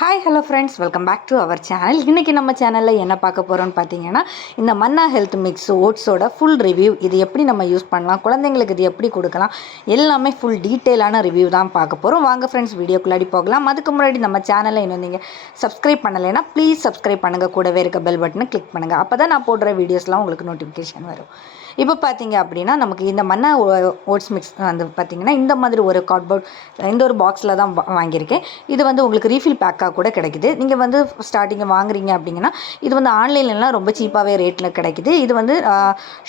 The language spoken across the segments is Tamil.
Hi hello friends, welcome back to our channel. இன்றைக்கி நம்ம சேனலில் என்ன பார்க்க போகிறோன்னு பார்த்தீங்கன்னா, இந்த மன்னா ஹெல்த் மிக்ஸ் ஓட்ஸோட ஃபுல் ரிவ்யூ. இது எப்படி நம்ம யூஸ் பண்ணலாம், குழந்தைங்களுக்கு இது எப்படி கொடுக்கலாம், எல்லாமே ஃபுல் டீட்டெயிலான ரிவ்யூ தான் பார்க்க போகிறோம். வாங்க ஃப்ரெண்ட்ஸ், வீடியோக்குள்ளாடி போகலாம். அதுக்கு முன்னாடி நம்ம சேனலை இன்னும் நீங்கள் சப்ஸ்கிரைப் பண்ணலைன்னா ப்ளீஸ் சப்ஸ்கிரைப் பண்ணுங்கள். கூடவே இருக்க பெல் பட்டனை கிளிக் பண்ணுங்கள். அப்போ தான் நான் போடுற வீடியோஸ்லாம் உங்களுக்கு நோட்டிஃபிகேஷன் வரும். இப்போ பார்த்தீங்க அப்படின்னா, நமக்கு இந்த மன்னா ஓட்ஸ் மிக்ஸ் வந்து பார்த்திங்கன்னா இந்த மாதிரி ஒரு கார்ட்போர்ட் இந்த ஒரு பாக்ஸில் தான் வாங்கியிருக்கேன். இது வந்து உங்களுக்கு ரீஃபில் பேக்காக கூட கிடைக்குது. நீங்கள் வந்து ஸ்டார்டிங்கை வாங்குறீங்க அப்படிங்கன்னா இது வந்து ஆன்லைன்லாம் ரொம்ப சீப்பாகவே ரேட்டில் கிடைக்குது. இது வந்து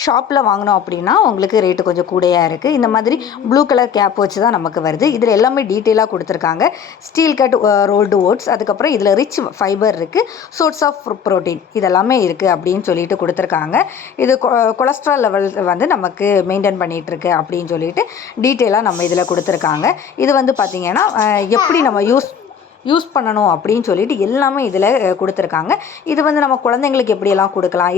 ஷாப்பில் வாங்கினோம் அப்படின்னா உங்களுக்கு ரேட்டு கொஞ்சம் கூடையாக இருக்குது. இந்த மாதிரி ப்ளூ கலர் கேப் வச்சு தான் நமக்கு வருது. இதில் எல்லாமே டீட்டெயிலாக கொடுத்துருக்காங்க. ஸ்டீல் கட் ரோல்டு ஓட்ஸ், அதுக்கப்புறம் இதில் ரிச் ஃபைபர் இருக்குது, சோர்ஸ் ஆஃப் ப்ரோட்டீன் இதெல்லாமே இருக்குது அப்படின்னு சொல்லிட்டு கொடுத்துருக்காங்க. இது கொலஸ்ட்ரால் லெவல் வந்து நமக்கு மெயின்டைன் பண்ணிகிட்ருக்கு அப்படின்னு சொல்லிட்டு டீட்டெயிலாக நம்ம இதில் கொடுத்துருக்காங்க. இது வந்து பார்த்திங்கன்னா எப்படி நம்ம யூஸ் பண்ணணும் அப்படின்னு சொல்லிட்டு எல்லாமே இதில் கொடுத்துருக்காங்க. இது வந்து நம்ம குழந்தைங்களுக்கு எப்படியெல்லாம் கொடுக்கலாம்,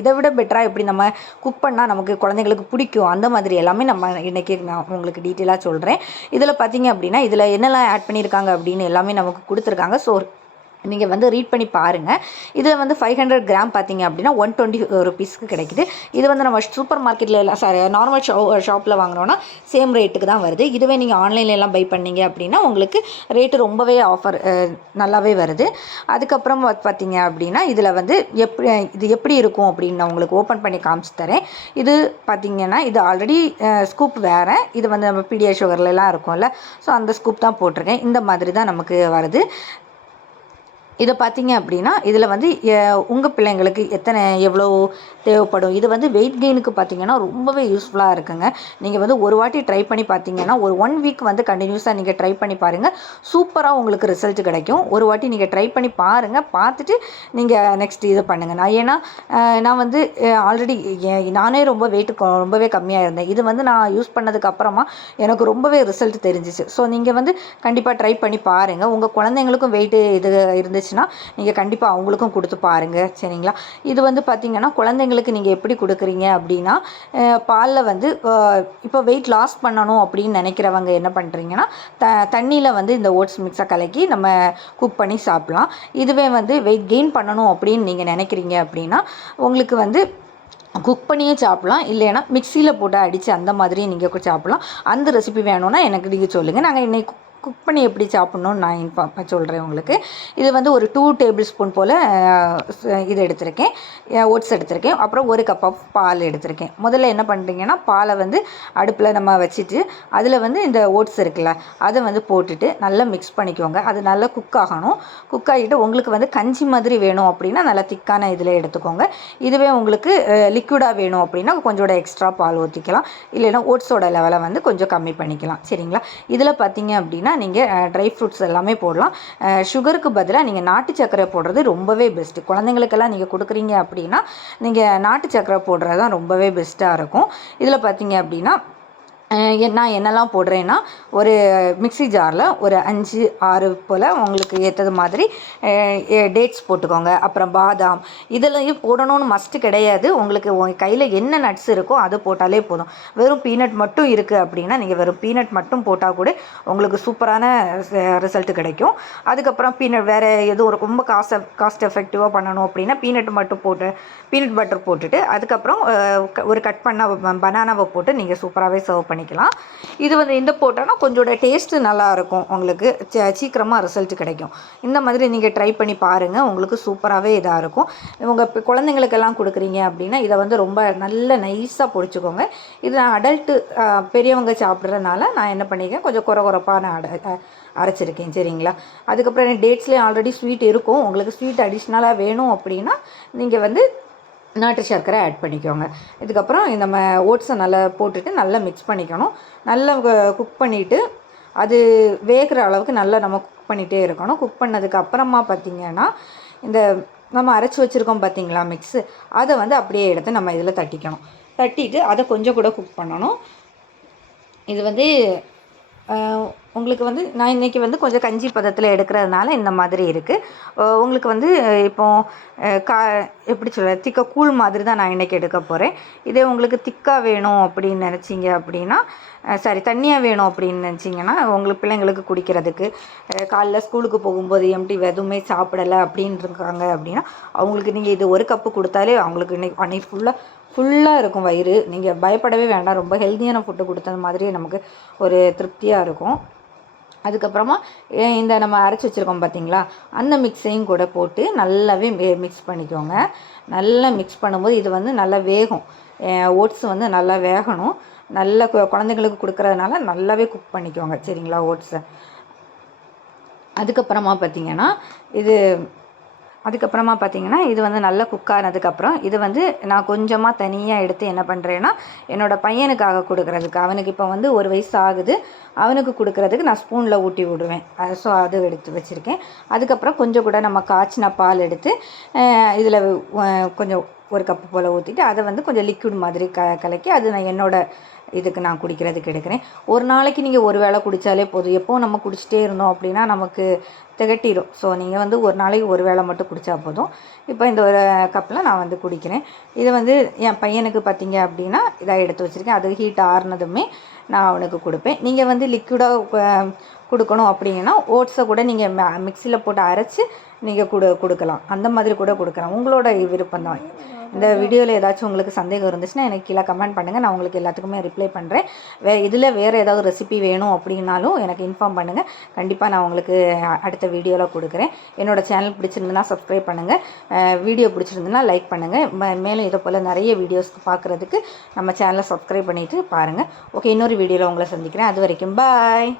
இதை விட பெட்டராக எப்படி நம்ம குக் பண்ணால் நமக்கு குழந்தைங்களுக்கு பிடிக்கும், அந்த மாதிரி எல்லாமே நம்ம இன்றைக்கி நான் உங்களுக்கு டீட்டெயிலாக சொல்கிறேன். இதில் பார்த்திங்க அப்படின்னா இதில் என்னெல்லாம் ஆட் பண்ணியிருக்காங்க அப்படின்னு எல்லாமே நமக்கு கொடுத்துருக்காங்க. ஸோ நீங்கள் வந்து ரீட் பண்ணி பாருங்கள். இதில் வந்து 500 கிராம் பார்த்திங்க அப்படின்னா 120 ருபீஸ்க்கு கிடைக்குது. இது வந்து நம்ம சூப்பர் மார்க்கெட்டில் எல்லாம் நார்மல் ஷாப்பில் வாங்கினோன்னா சேம் ரேட்டுக்கு தான் வருது. இதுவே நீங்கள் ஆன்லைன்லாம் பை பண்ணிங்க அப்படின்னா உங்களுக்கு ரேட்டு ரொம்பவே ஆஃபர் நல்லாவே வருது. அதுக்கப்புறம் பார்த்திங்க அப்படின்னா இதில் வந்து இது எப்படி இருக்கும் அப்படின்னு நான் உங்களுக்கு ஓப்பன் பண்ணி காமிச்சு தரேன். இது பார்த்திங்கன்னா இது ஆல்ரெடி ஸ்கூப் வேறு, இது வந்து நம்ம பிடிஆ சுகர்லாம் இருக்கும்ல, ஸோ அந்த ஸ்கூப் தான் போட்டிருக்கேன். இந்த மாதிரி தான் நமக்கு வருது. இதை பார்த்தீங்க அப்படின்னா இதில் வந்து உங்கள் பிள்ளைங்களுக்கு எவ்வளோ தேவைப்படும். இது வந்து வெயிட் கெயினுக்கு பார்த்திங்கன்னா ரொம்பவே யூஸ்ஃபுல்லாக இருக்குங்க. நீங்கள் வந்து ஒரு வாட்டி ட்ரை பண்ணி பார்த்தீங்கன்னா ஒரு 1 வீக் வந்து கண்டினியூஸாக நீங்கள் ட்ரை பண்ணி பாருங்கள். சூப்பராக உங்களுக்கு ரிசல்ட் கிடைக்கும். ஒரு வாட்டி நீங்கள் ட்ரை பண்ணி பாருங்கள், பார்த்துட்டு நீங்கள் நெக்ஸ்ட் இது பண்ணுங்கள். நான் வந்து ஆல்ரெடி நானே ரொம்பவே கம்மியாக இருந்தேன். இது வந்து நான் யூஸ் பண்ணதுக்கு அப்புறமா எனக்கு ரொம்பவே ரிசல்ட் தெரிஞ்சிச்சு. ஸோ நீங்கள் வந்து கண்டிப்பாக ட்ரை பண்ணி பாருங்கள். உங்கள் குழந்தைங்களுக்கும் வெயிட்டு இது இருந்துச்சு நீங்கள் கண்டிப்பாக அவங்களுக்கும் கொடுத்து பாருங்கள், சரிங்களா. இது வந்து பார்த்திங்கன்னா குழந்தைங்களுக்கு நீங்கள் எப்படி கொடுக்குறீங்க அப்படின்னா பாலில் வந்து இப்போ வெயிட் லாஸ் பண்ணணும் அப்படின்னு நினைக்கிறவங்க என்ன பண்ணுறீங்கன்னா தண்ணியில் வந்து இந்த ஓட்ஸ் மிக்ஸை கலக்கி நம்ம குக் பண்ணி சாப்பிட்லாம். இதுவே வந்து வெயிட் கெயின் பண்ணணும் அப்படின்னு நீங்கள் நினைக்கிறீங்க அப்படின்னா உங்களுக்கு வந்து குக் பண்ணியே சாப்பிட்லாம், இல்லைன்னா மிக்சியில் போட்டு அடித்து அந்த மாதிரி நீங்கள் சாப்பிட்லாம். அந்த ரெசிபி வேணும்னா எனக்கு நீங்கள் சொல்லுங்கள். நாங்கள் இன்னைக்கு குக் பண்ணி எப்படி சாப்பிட்ணுன்னு நான் சொல்கிறேன் உங்களுக்கு. இது வந்து ஒரு 2 டேபிள் ஸ்பூன் போல் இது எடுத்திருக்கேன், ஓட்ஸ் எடுத்திருக்கேன். அப்புறம் 1 கப் ஆஃப் பால் எடுத்திருக்கேன். முதல்ல என்ன பண்ணுறீங்கன்னா பாலை வந்து அடுப்பில் நம்ம வச்சுட்டு அதில் வந்து இந்த ஓட்ஸ் இருக்குல்ல அதை வந்து போட்டுட்டு நல்லா மிக்ஸ் பண்ணிக்கோங்க. அது நல்லா குக் ஆகணும். குக் ஆகிட்டு உங்களுக்கு வந்து கஞ்சி மாதிரி வேணும் அப்படின்னா நல்லா திக்கான இதில் எடுத்துக்கோங்க. இதுவே உங்களுக்கு லிக்விடாக வேணும் அப்படின்னா கொஞ்சோட எக்ஸ்ட்ரா பால் ஊற்றிக்கலாம், இல்லைன்னா ஓட்ஸோட லெவலை வந்து கொஞ்சம் கம்மி பண்ணிக்கலாம், சரிங்களா. இதில் பார்த்தீங்க அப்படின்னா நீங்கள் ட்ரை ஃப்ரூட்ஸ் எல்லாமே போடலாம். சுகருக்கு பதிலாக நீங்கள் நாட்டு சர்க்கரை போடுறது ரொம்பவே பெஸ்ட்டு. குழந்தைங்களுக்கெல்லாம் நீங்கள் கொடுக்குறீங்க அப்படின்னா நீங்கள் நாட்டு சர்க்கரை போடுறது தான் ரொம்பவே பெஸ்ட்டாக இருக்கும். இதில் பார்த்தீங்க அப்படின்னா நான் என்னெல்லாம் போடுறேன்னா ஒரு மிக்ஸி ஜாரில் ஒரு 5-6 போல் உங்களுக்கு ஏற்றது மாதிரி டேட்ஸ் போட்டுக்கோங்க. அப்புறம் பாதாம் இதெல்லாம் போடணும்னு மஸ்ட்டு கிடையாது. உங்களுக்கு கையில் என்ன நட்ஸ் இருக்கோ அது போட்டாலே போதும். வெறும் பீனட் மட்டும் இருக்குது அப்படின்னா நீங்கள் வெறும் பீனட் மட்டும் போட்டால் கூட உங்களுக்கு சூப்பரான ரிசல்ட் கிடைக்கும். அதுக்கப்புறம் வேறு எதுவும் ரொம்ப காஸ்ட் எஃபெக்டிவாக பண்ணணும் அப்படின்னா பீனட் பட்டர் போட்டுட்டு அதுக்கப்புறம் ஒரு கட் பண்ண பனானாவை போட்டு நீங்கள் சூப்பராகவே சர்வ் பண்ணிக்கலாம். இது வந்து இந்த போட்டோன்னா கொஞ்சோட டேஸ்ட்டு நல்லாயிருக்கும், உங்களுக்கு சீக்கிரமாக ரிசல்ட் கிடைக்கும். இந்த மாதிரி நீங்கள் ட்ரை பண்ணி பாருங்கள், உங்களுக்கு சூப்பராகவே இதாக இருக்கும். உங்கள் குழந்தைங்களுக்கெல்லாம் கொடுக்குறீங்க அப்படின்னா இதை வந்து ரொம்ப நல்ல நைஸாக பொடிச்சுக்கோங்க. இது நான் அடல்ட்டு பெரியவங்க சாப்பிட்றதுனால நான் என்ன பண்ணியிருக்கேன், கொஞ்சம் குறப்பாக நான் அரைச்சிருக்கேன், சரிங்களா. அதுக்கப்புறம் டேட்ஸ்லேயே ஆல்ரெடி ஸ்வீட் இருக்கும். உங்களுக்கு ஸ்வீட் அடிஷ்னலாக வேணும் அப்படின்னா நீங்கள் வந்து நாட்டு சர்க்கரை ஆட் பண்ணிக்கோங்க. இதுக்கப்புறம் நம்ம ஓட்ஸை நல்லா போட்டுட்டு நல்லா மிக்ஸ் பண்ணிக்கணும். நல்லா குக் பண்ணிவிட்டு அது வேகிற அளவுக்கு நல்லா நம்ம குக் பண்ணிகிட்டே இருக்கணும். குக் பண்ணதுக்கு அப்புறமா பார்த்திங்கன்னா இந்த நம்ம அரைச்சி வச்சுருக்கோம் பார்த்திங்களா மிக்ஸு, அதை வந்து அப்படியே எடுத்து நம்ம இதில் தட்டிட்டு அதை கொஞ்சம் கூட குக் பண்ணணும். இது வந்து உங்களுக்கு வந்து நான் இன்றைக்கி வந்து கொஞ்சம் கஞ்சி பதத்தில் எடுக்கிறதுனால இந்த மாதிரி இருக்குது. உங்களுக்கு வந்து இப்போது எப்படி சொல்ல திக்கா கூழ் மாதிரி தான் நான் இன்றைக்கி எடுக்க போகிறேன். இதே உங்களுக்கு திக்காக வேணும் அப்படின்னு நினச்சிங்க அப்படின்னா சாரி தண்ணியாக வேணும் அப்படின்னு நினச்சிங்கன்னா உங்களுக்கு பிள்ளைங்களுக்கு குடிக்கிறதுக்கு காலைல ஸ்கூலுக்கு போகும்போது எம்டி எதுவுமே சாப்பிடலை அப்படின்னு இருக்காங்க அப்படின்னா அவங்களுக்கு நீங்கள் இது ஒரு கப்பு கொடுத்தாலே அவங்களுக்கு அன்னைக்கு ஃபுல்லாக இருக்கும் வயிறு. நீங்கள் பயப்படவே வேண்டாம். ரொம்ப ஹெல்த்தியான ஃபுட்டு கொடுத்தது மாதிரியே நமக்கு ஒரு திருப்தியாக இருக்கும். அதுக்கப்புறமா இந்த நம்ம அரைச்சி வச்சுருக்கோம் பார்த்தீங்களா, அந்த மிக்ஸையும் கூட போட்டு நல்லாவே மிக்ஸ் பண்ணிக்கோங்க. நல்லா மிக்ஸ் பண்ணும்போது இது வந்து நல்லா வேகும். ஓட்ஸ் வந்து நல்லா வேகணும். நல்ல குழந்தைங்களுக்கு கொடுக்குறதுனால நல்லாவே குக் பண்ணிக்கோங்க சரிங்களா ஓட்ஸை. அதுக்கப்புறமா பார்த்திங்கன்னா இது வந்து நல்லா குக் ஆனதுக்கப்புறம் இது வந்து நான் கொஞ்சமாக தனியாக எடுத்து என்ன பண்ணுறேன்னா என்னோடய பையனுக்காக கொடுக்குறதுக்கு, அவனுக்கு இப்போ வந்து 1 வயசு ஆகுது, அவனுக்கு கொடுக்குறதுக்கு நான் ஸ்பூனில் ஊட்டி விடுவேன். ஸோ அது எடுத்து வச்சுருக்கேன். அதுக்கப்புறம் கொஞ்சம் கூட நம்ம காய்ச்சின பால் எடுத்து இதில் கொஞ்சம் 1 கப்பு போல் ஊற்றிட்டு அதை வந்து கொஞ்சம் லிக்விட் மாதிரி கலக்கி அது நான் இதுக்கு நான் குடிக்கிறதுக்கு எடுக்கிறேன். ஒரு நாளைக்கு நீங்கள் ஒரு வேளை குடித்தாலே போதும். எப்போவும் நம்ம குடிச்சிட்டே இருந்தோம் அப்படின்னா நமக்கு திகட்டிடும். ஸோ நீங்கள் வந்து ஒரு நாளைக்கு ஒரு வேளை மட்டும் குடித்தா போதும். இப்போ இந்த ஒரு கப்பில் நான் வந்து குடிக்கிறேன். இதை வந்து என் பையனுக்கு பார்த்தீங்க அப்படின்னா இதாக எடுத்து வச்சுருக்கேன். அது ஹீட் ஆறுனதுமே நான் அவனுக்கு கொடுப்பேன். நீங்கள் வந்து லிக்விடாக கொடுக்கணும் அப்படிங்கன்னா ஓட்ஸை கூட நீங்கள் மிக்சியில் போட்டு அரைச்சி நீங்கள் கொடுக்கலாம். அந்த மாதிரி கூட கொடுக்கலாம். உங்களோட விருப்பம் தான். இந்த வீடியோவில் ஏதாச்சும் உங்களுக்கு சந்தேகம் இருந்துச்சுன்னா எனக்கு கீழே கமெண்ட் பண்ணுங்கள். நான் உங்களுக்கு எல்லாத்துக்குமே ரிப்ளை பண்ணுறேன். இதில் வேறு ஏதாவது ரெசிபி வேணும் அப்படின்னாலும் எனக்கு இன்ஃபார்ம் பண்ணுங்கள். கண்டிப்பாக நான் உங்களுக்கு அடுத்த வீடியோவில் கொடுக்குறேன். என்னோடய சேனல் பிடிச்சிருந்துன்னா சப்ஸ்கிரைப் பண்ணுங்கள். வீடியோ பிடிச்சிருந்துன்னா லைக் பண்ணுங்கள். மேலும் இதை போல் நிறைய வீடியோஸ்க்கு பார்க்குறதுக்கு நம்ம சேனலை சப்ஸ்கிரைப் பண்ணிவிட்டு பாருங்கள். ஓகே, இன்னொரு வீடியோவில் உங்களை சந்திக்கிறேன். அது வரைக்கும் பாய்.